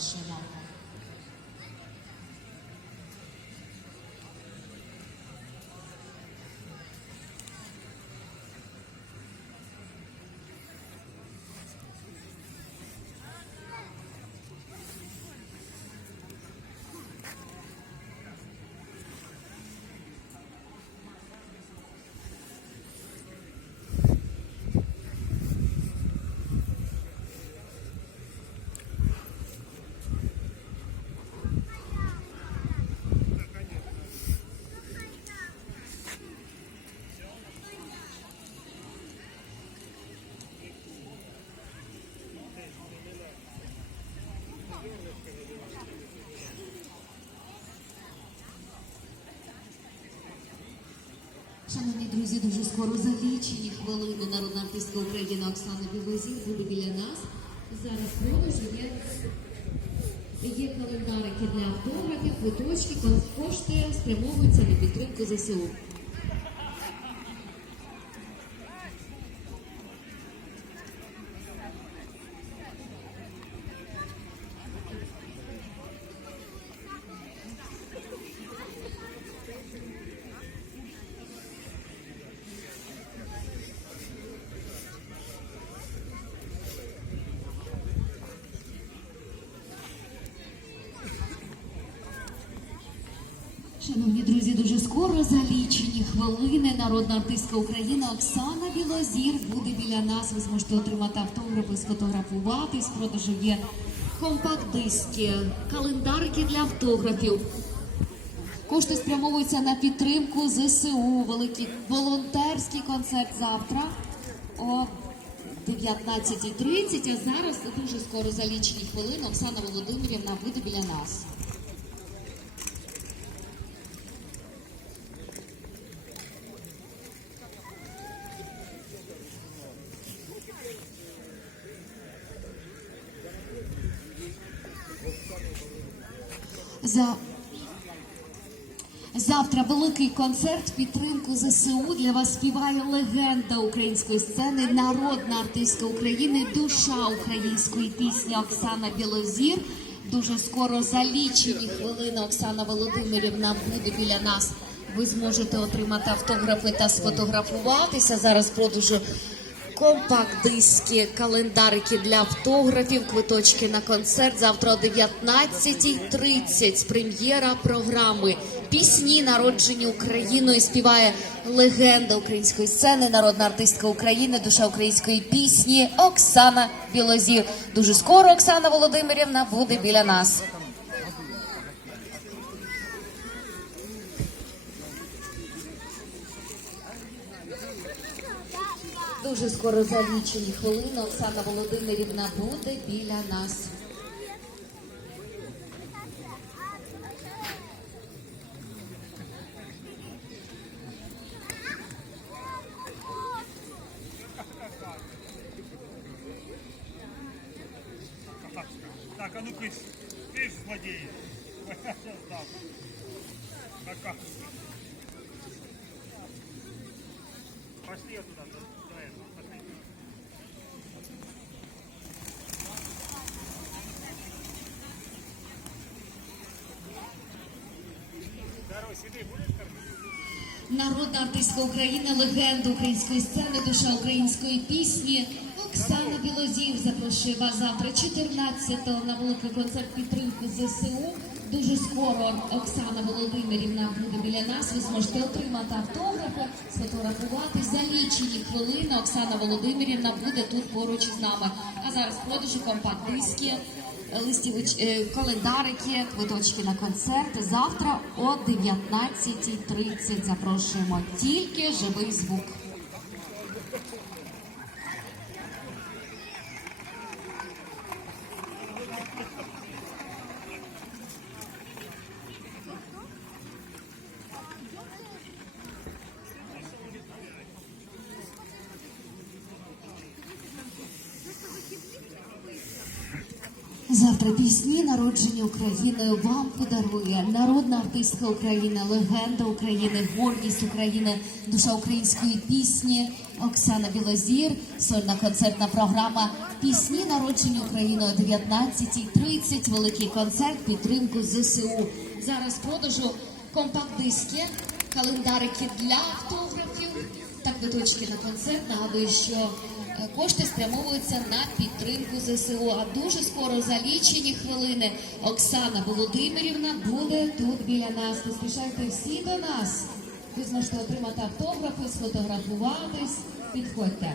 запрошуємо. Шановні друзі, дуже скоро за лічені хвилини народна артистка України Оксана Білозір буде біля нас. Зараз продажу є, є календарики для автографів, квиточки, кошти спрямовуються на підтримку ЗСУ. Шановні друзі, дуже скоро за лічені хвилини народна артистка України Оксана Білозір буде біля нас. Ви зможете отримати автографи, сфотографувати. З продажу є компакт-диски, календарики для автографів. Кошти спрямовуються на підтримку ЗСУ. Великий волонтерський концерт завтра о 19.30. А зараз дуже скоро за лічені хвилини Оксана Володимирівна буде біля нас. За... Завтра великий концерт підтримку ЗСУ для вас співає легенда української сцени, народна артистка України, душа української пісні Оксана Білозір. Дуже скоро за лічені хвилини Оксана Володимирівна буде біля нас. Ви зможете отримати автографи та сфотографуватися. Зараз продажу компакт-диски, календарики для автографів, квиточки на концерт завтра о 19.30. Прем'єра програми. Пісні, народжені Україною, співає легенда української сцени, народна артистка України, душа української пісні Оксана Білозір. Дуже скоро Оксана Володимирівна буде біля нас. Дуже скоро за лічені хвилини Оксана Володимирівна буде біля нас. Так, а ну кыш, кыш, злодеи. Сейчас дам. Пока. Пошли я туда, до, до этого, Народна артистка України, легенда української сцени, душа української пісні. Оксана Білозір запрошує вас завтра, 14-го, на великий концерт підтримки ЗСУ. Дуже скоро Оксана Володимирівна буде біля нас. Ви зможете отримати автографи, сфотографувати. За лічені хвилини Оксана Володимирівна буде тут поруч із нами. А зараз продажу компакт-диски, листівоч... е, календарики, квиточки на концерти. Завтра о 19.30 запрошуємо тільки живий звук. Завтра пісні народжені Україною вам подарує народна артистка України, легенда України, гордість України, душа української пісні Оксана Білозір, сольна концертна програма Пісні народжені Україною о 19.30. Великий концерт підтримку ЗСУ. Зараз продажу компакт-диски, календарики для автографів та квиточки на концерт. Нагадую, що кошти спрямовуються на підтримку ЗСУ. А дуже скоро за лічені хвилини Оксана Володимирівна буде тут біля нас. Поспішайте всі до нас. Ви зможете отримати автографи, сфотографуватись. Підходьте.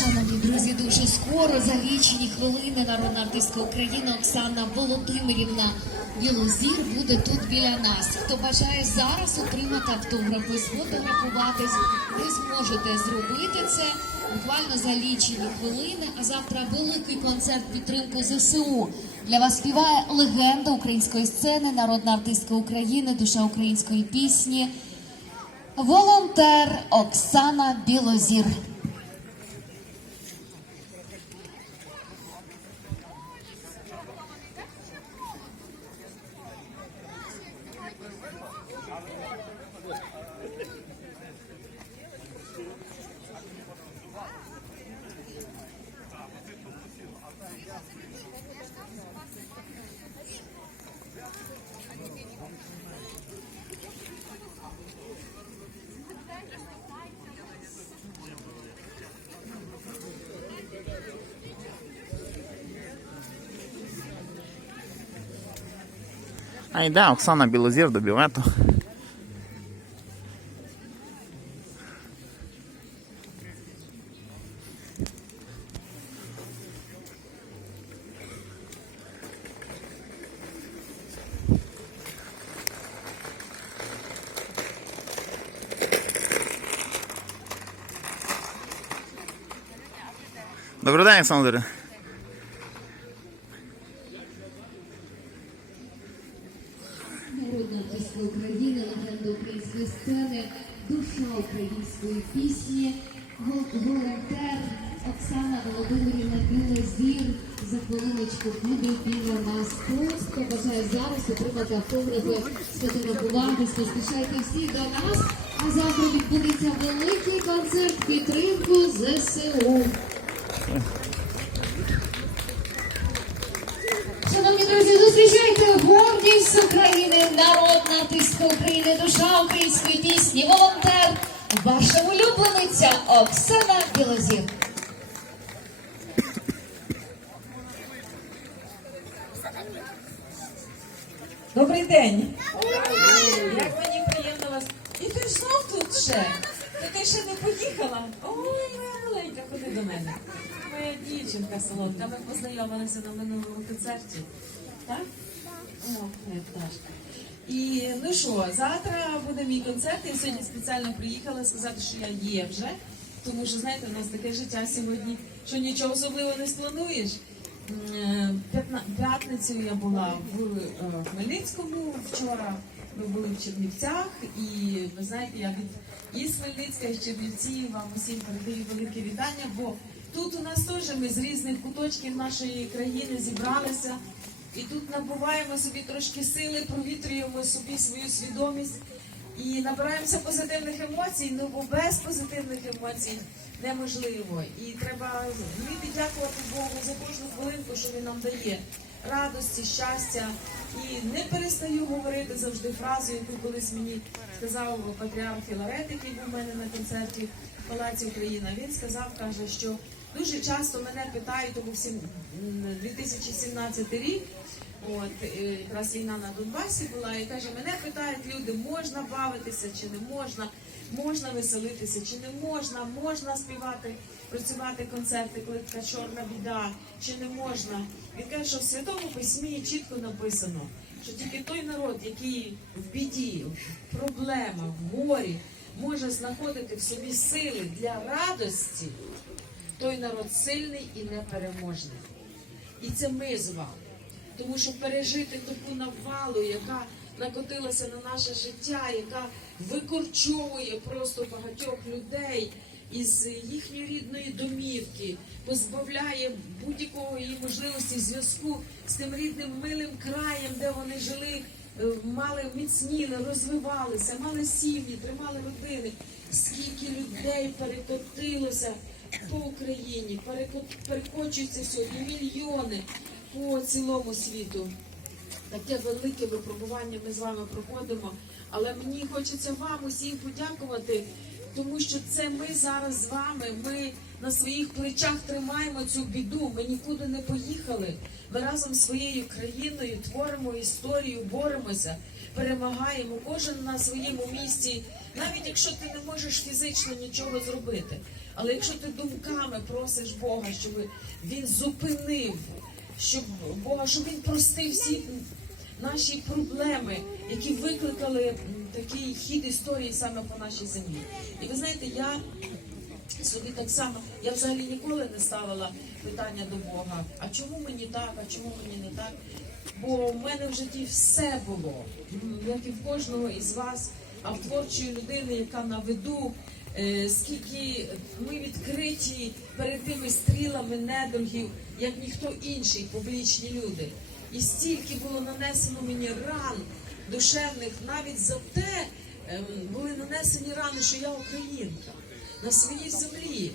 Шановні друзі, дуже скоро за лічені хвилини народна артистка України Оксана Володимирівна Білозір буде тут біля нас. Хто бажає зараз отримати автографи, сфотографуватись, ви зможете зробити це буквально за лічені хвилини. А завтра великий концерт підтримки ЗСУ. Для вас співає легенда української сцени, народна артистка України, душа української пісні, волонтер Оксана Білозір. А йде Оксана Білозір до бювету. Добрий день, Олександр. Народна артистка України, легенда української сцени, душа української пісні, волонтер Оксана Володимирівна Білозір за хвилиночку буде біля нас. Просто бажаю зараз отримати автографи, сфотографуватись, спішайте всі до нас. А завтра відбудеться великий концерт підтримку ЗСУ. Друзі, зустрічайте гордість України, народна артистка України, душа української пісні, волонтер, ваша улюблениця Оксана Білозір. Добрий день! Як мені приємно вас. І ти ж знов тут ще? То ти ще не поїхала? Ой, маленька, ходи до мене. Моя дівчинка солодка. Ми познайомилися на минулому концерті. Так? О, моя пташка. І ну що, завтра буде мій концерт. Я сьогодні спеціально приїхала сказати, що я є вже. Тому що, знаєте, у нас таке життя сьогодні, що нічого особливого не сплануєш. П'ятницю я була в е, Хмельницькому вчора. Ми були в Чернівцях, і ви знаєте, я від із Хмельницька, і з Чернівців вам усім передаю велике вітання, бо тут у нас теж ми з різних куточків нашої країни зібралися. І тут набуваємо собі трошки сили, провітрюємо собі свою свідомість і набираємося позитивних емоцій, ну бо без позитивних емоцій неможливо. І треба вміти дякувати Богу за кожну хвилинку, що він нам дає радості, щастя. І не перестаю говорити завжди фразу, яку колись мені сказав патріарх Філарет, який був у мене на концерті в Палаці Україна. Він сказав, каже, що дуже часто мене питають, тому всім м, 2017 рік. От е, якраз війна на Донбасі була, і каже, мене питають люди, можна бавитися чи не можна. можна веселитися, чи не можна, можна співати, працювати концерти, коли така чорна біда, чи не можна. Він каже, що в Святому Письмі чітко написано, що тільки той народ, який в біді, в проблемах, в горі, може знаходити в собі сили для радості, той народ сильний і непереможний. І це ми з вами. Тому що пережити таку навалу, яка накотилася на наше життя, яка викорчовує просто багатьох людей із їхньої рідної домівки, позбавляє будь-якого її можливості зв'язку з тим рідним милим краєм, де вони жили, е, мали міцніли, розвивалися, мали сім'ї, тримали родини. Скільки людей перекотилося по Україні, переко- перекочуються сьогодні мільйони по цілому світу. Таке велике випробування ми з вами проходимо. Але мені хочеться вам усім подякувати, тому що це ми зараз з вами. Ми на своїх плечах тримаємо цю біду. Ми нікуди не поїхали. Ми разом з своєю країною творимо історію, боремося, перемагаємо. Кожен на своєму місці, навіть якщо ти не можеш фізично нічого зробити. Але якщо ти думками просиш Бога, щоб він зупинив, щоб Бога, щоб він простив всі наші проблеми, які викликали такий хід історії саме по нашій землі. І ви знаєте, я собі так само, я взагалі ніколи не ставила питання до Бога, а чому мені так, а чому мені не так? Бо в мене в житті все було, як і в кожного із вас, а в творчої людини, яка на виду, е, скільки ми відкриті перед тими стрілами недругів, як ніхто інший, публічні люди. І стільки було нанесено мені ран душевних навіть за те, ем, були нанесені рани, що я українка на своїй землі.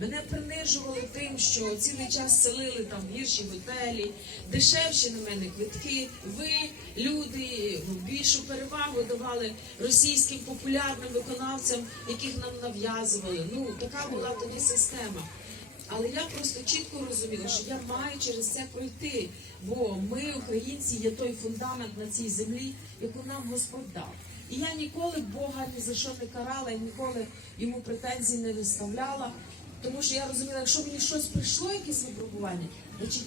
Мене принижували тим, що цілий час селили там гірші готелі, дешевші на мене квитки. Ви, люди, більшу перевагу давали російським популярним виконавцям, яких нам нав'язували. Ну така була тоді система. Але я просто чітко розуміла, що я маю через це пройти, бо ми, українці, є той фундамент на цій землі, яку нам Господь дав. І я ніколи Бога ні за що не карала, і ніколи йому претензій не виставляла, тому що я розуміла, якщо мені щось прийшло, якесь випробування, значить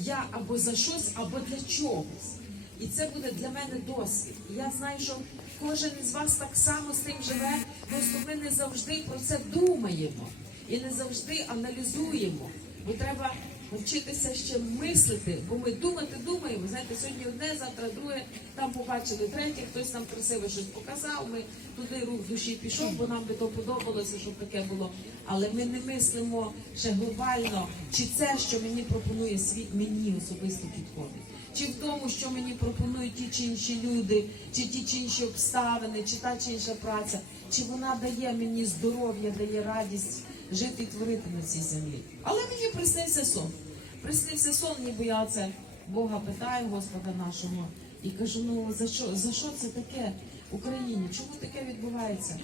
я або за щось, або для чогось. І це буде для мене досвід. І я знаю, що кожен із вас так само з тим живе, просто ми не завжди про це думаємо і не завжди аналізуємо. Бо треба навчитися ще мислити, бо ми думати думаємо. Знаєте, сьогодні одне, завтра друге, там побачили третє, хтось нам красиво щось показав. Ми туди рух душі пішов, бо нам би то подобалося, щоб таке було. Але ми не мислимо ще глобально, чи це, що мені пропонує світ, мені особисто підходить. Чи в тому, що мені пропонують ті чи інші люди, чи ті чи інші обставини, чи та чи інша праця, чи вона дає мені здоров'я, дає радість жити і творити на цій землі. Але мені приснився сон. Приснився сон, ніби я це Бога питаю, Господа нашого, і кажу: ну за що за що це таке в Україні? Чому таке відбувається?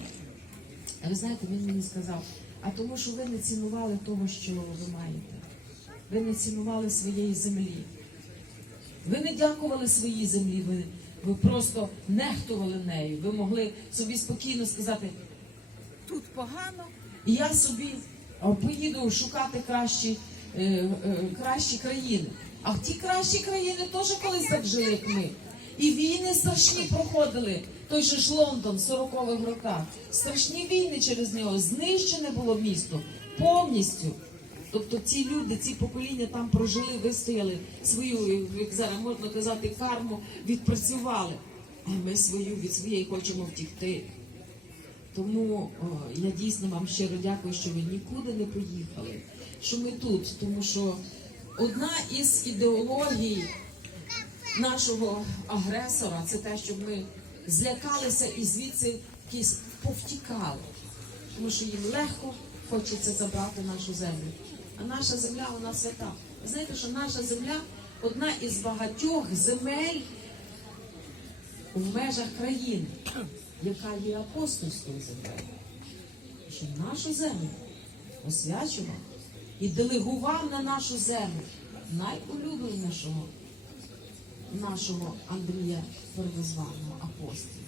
А ви знаєте, він мені сказав, а тому, що ви не цінували того, що ви маєте. Ви не цінували своєї землі. Ви не дякували своїй землі, ви, ви просто нехтували нею. Ви могли собі спокійно сказати, тут погано, і я собі поїду шукати кращі, е, е, кращі країни. А в ті кращі країни теж колись так жили, як ми. І війни страшні проходили. Той же ж Лондон в 40-х роках. Страшні війни через нього. Знищене було місто повністю. Тобто ці люди, ці покоління там прожили, вистояли свою, як зараз можна казати, карму, відпрацювали. А ми свою від своєї хочемо втікти. Тому о, я дійсно вам щиро дякую, що ви нікуди не поїхали, що ми тут, тому що одна із ідеологій нашого агресора це те, щоб ми злякалися і звідси якісь повтікали, тому що їм легко хочеться забрати нашу землю. А наша земля вона свята. Ви знаєте, що наша земля одна із багатьох земель в межах країни, яка є апостольською землею. Що нашу землю освячував і делегував на нашу землю найулюбленішого нашого Андрія Первозваного апостола,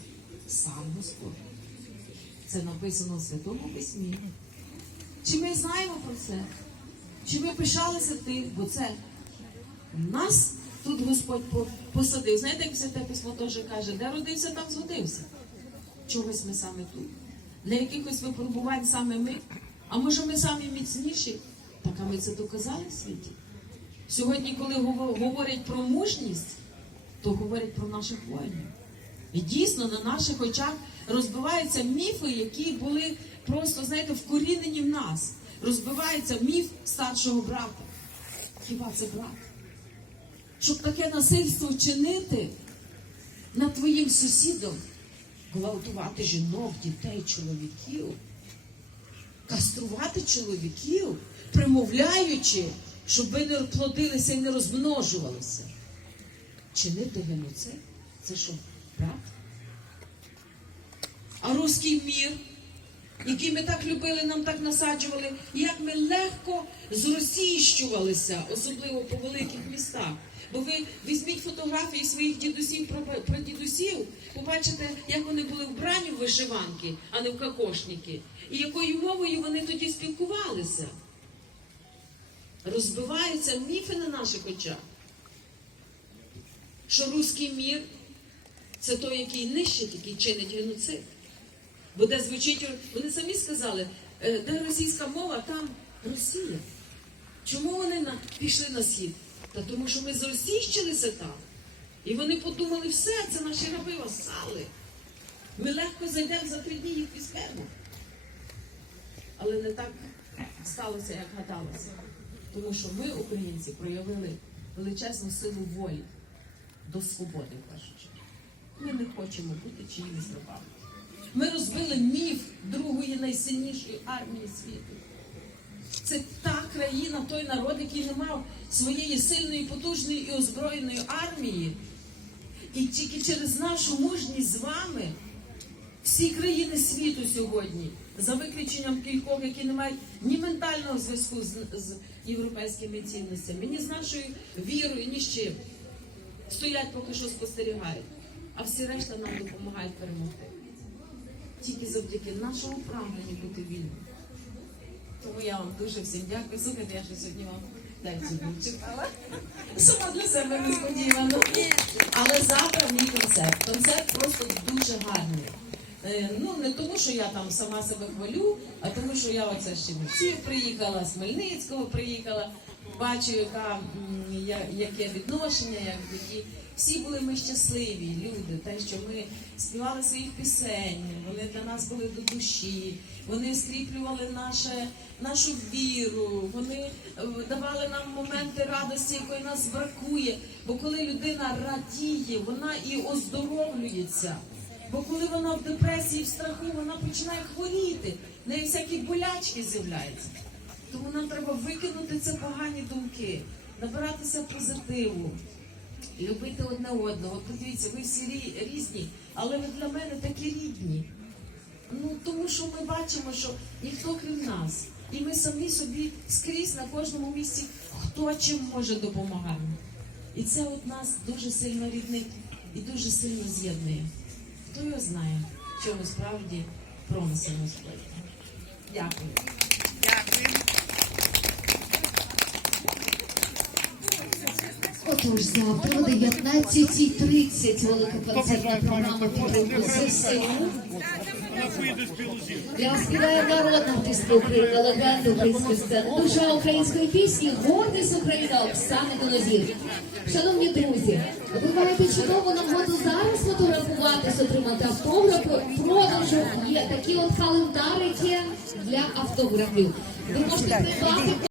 сам Господь. Це написано в Святому Письмі. Чи ми знаємо про це? Чи ми пишалися тим, бо це нас тут Господь посадив. Знаєте, як святе письмо теж каже, де родився, там згодився. Чогось ми саме тут. Для якихось випробувань саме ми. А може ми самі міцніші? Так а ми це доказали в світі. Сьогодні, коли говорять про мужність, то говорять про наших воїнів. І дійсно на наших очах розбиваються міфи, які були просто, знаєте, вкорінені в нас. Розбивається міф старшого брата. Хіба це брат? Щоб таке насильство чинити над твоїм сусідом, гвалтувати жінок, дітей, чоловіків, каструвати чоловіків, примовляючи, щоб ви не плодилися і не розмножувалися. Чинити геноцид це що, брат? А руський мір, який ми так любили, нам так насаджували, як ми легко зросійщувалися, особливо по великих містах. Бо ви візьміть фотографії своїх дідусів про, дідусів, побачите, як вони були вбрані в вишиванки, а не в кокошники, і якою мовою вони тоді спілкувалися. Розбиваються міфи на наших очах, що руський мір це той, який нищить, який чинить геноцид. Бо де звучить, вони самі сказали, е, де російська мова, там Росія. Чому вони пішли на схід? Та тому що ми зросійщилися там. І вони подумали, все, це наші раби васали. Ми легко зайдемо за три дні їх візьмемо. Але не так сталося, як гадалося. Тому що ми, українці, проявили величезну силу волі до свободи, чергу. Ми не хочемо бути чиїмось рабами. Ми розбили міф другої найсильнішої армії світу. Це країна, той народ, який не мав своєї сильної, потужної і озброєної армії. І тільки через нашу мужність з вами всі країни світу сьогодні, за виключенням кількох, які не мають ні ментального зв'язку з, з європейськими цінностями, ні з нашою вірою, ні з чим, стоять поки що спостерігають. А всі решта нам допомагають перемогти. Тільки завдяки нашому прагненню бути вільним. Тому я вам дуже всім дякую. Слухайте, я ще сьогодні вам лекцію читала. Сама для себе несподівано. Але завтра мій концерт. Концерт просто дуже гарний. Е, Ну, не тому, що я там сама себе хвалю, а тому, що я оце з Чернівців приїхала, з Хмельницького приїхала, бачу, яка, яке відношення, як які. Всі були ми щасливі люди, те, що ми співали своїх пісень, вони для нас були до душі, вони скріплювали наше, нашу віру, вони е, давали нам моменти радості, якої нас бракує. Бо коли людина радіє, вона і оздоровлюється. Бо коли вона в депресії, в страху, вона починає хворіти, в неї всякі болячки з'являються. Тому нам треба викинути це погані думки, набиратися позитиву, любити одне одного. Подивіться, ви всі різні, але ви для мене такі рідні. Ну тому що ми бачимо, що ніхто крім нас. І ми самі собі скрізь на кожному місці хто чим може допомагати. І це от нас дуже сильно ріднить і дуже сильно з'єднує. Хто його знає, чому справді промисел Господь. Дякую. Отож, завтра о 19.30 велика концертна програма підтримки ЗСУ. Я співаю народна артистка України, легенда української сцени, душа української пісні, гордість України Оксани Білозір. Шановні друзі, ви маєте чудову нагоду зараз фотографуватись, отримати автографи. Продажу є такі от календарики для автографів. Ви можете придбати